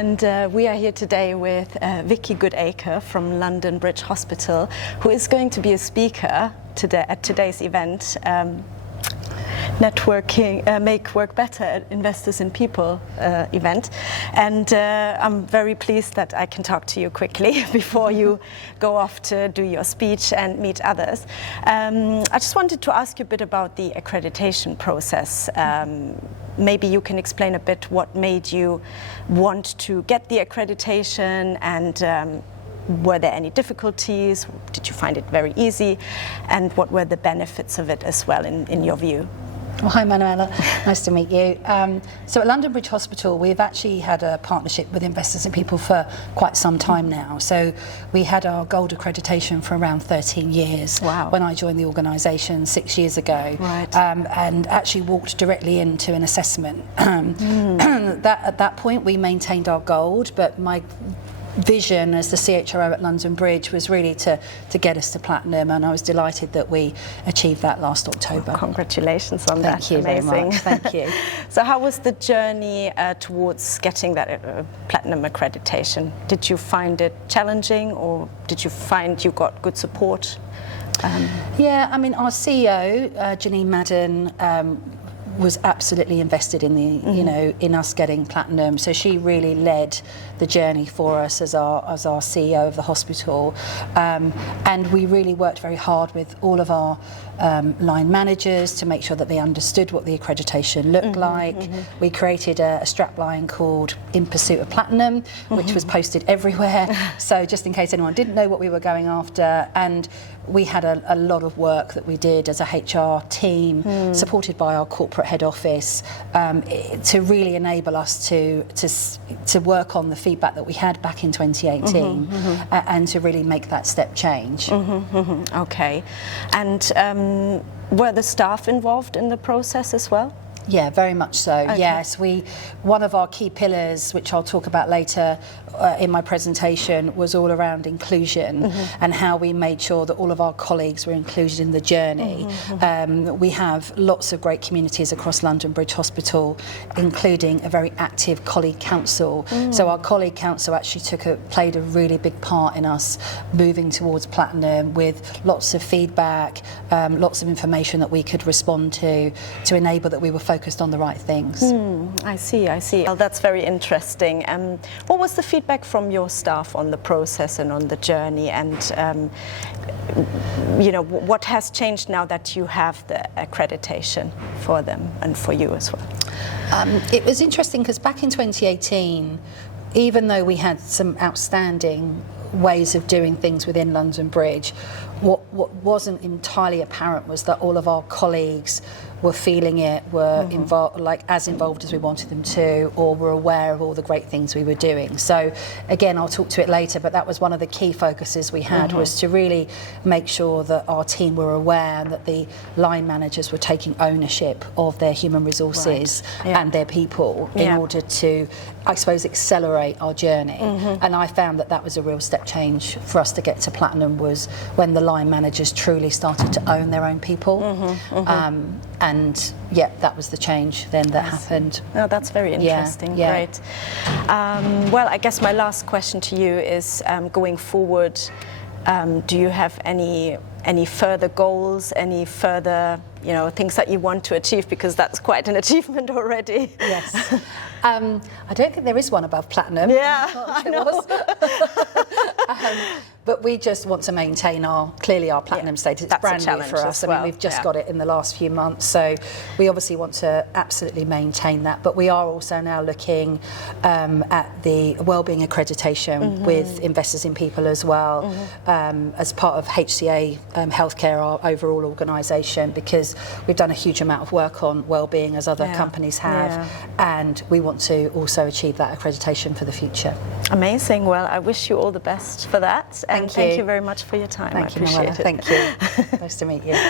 And we are here today with Vicky Goodacre from London Bridge Hospital, who is going to be a speaker today at today's event, Networking, Make Work Better, Investors in People event. And I'm very pleased that I can talk to you quickly before you go off to do your speech and meet others. I just wanted to ask you a bit about the accreditation process. Maybe you can explain a bit what made you want to get the accreditation, and were there any difficulties? Did you find it very easy? And what were the benefits of it as well in your view? Well, hi Manuela, nice to meet you. So at London Bridge Hospital, we've actually had a partnership with Investors in People for quite some time now. So we had our gold accreditation for around 13 years. Wow. When I joined the organisation 6 years ago. Right. And actually walked directly into an assessment. At that point, we maintained our gold, but my vision as the CHRO at London Bridge was really to get us to platinum, and I was delighted that we achieved that last October. Well, congratulations on that. Thank you very much. Thank you. So how was the journey towards getting that platinum accreditation? Did you find it challenging, or did you find you got good support? Yeah, I mean, our CEO, Janine Madden, was absolutely invested in the, you know, in us getting platinum. So she really led the journey for us as our CEO of the hospital, and we really worked very hard with all of our line managers to make sure that they understood what the accreditation looked like. We created a strapline called "In Pursuit of Platinum," which was posted everywhere. So just in case anyone didn't know what we were going after, and we had a lot of work that we did as a HR team, supported by our corporate head office, to really enable us to work on the feedback that we had back in 2018, and to really make that step change. Okay. And were the staff involved in the process as well? Yeah, very much so. Okay. Yes, one of our key pillars, which I'll talk about later in my presentation, was all around inclusion and how we made sure that all of our colleagues were included in the journey. We have lots of great communities across London Bridge Hospital, including a very active colleague council. So our colleague council actually played a really big part in us moving towards platinum, with lots of feedback, lots of information that we could respond to enable that we were focused on the right things. I see. Well, that's very interesting. What was the feedback from your staff on the process and on the journey, and you know, what has changed now that you have the accreditation for them and for you as well? It was interesting because back in 2018, even though we had some outstanding ways of doing things within London Bridge, what wasn't entirely apparent was that all of our colleagues were feeling it, were involved, like as involved as we wanted them to, or were aware of all the great things we were doing. So again, I'll talk to it later, but that was one of the key focuses we had, was to really make sure that our team were aware and that the line managers were taking ownership of their human resources and their people in order to, I suppose, accelerate our journey. And I found that that was a real step change for us to get to platinum, was when the line managers truly started to own their own people. And yeah, that was the change then that happened. Oh, that's very interesting. Great. Well, I guess my last question to you is, going forward, do you have any further goals, any further, you know, things that you want to achieve, because that's quite an achievement already? Yes. I don't think there is one above platinum. Yeah, I know. But we just want to maintain clearly our platinum status. It's brand new for us. Well. I mean, we've just got it in the last few months, so we obviously want to absolutely maintain that. But we are also now looking at the wellbeing accreditation with Investors in People as well, as part of HCA Healthcare, our overall organisation, because we've done a huge amount of work on wellbeing, as other companies have, and we want to also achieve that accreditation for the future. Amazing. Well, I wish you all the best for that. And thank you very much for your time. Thank you, I appreciate it. Thank you. Nice to meet you.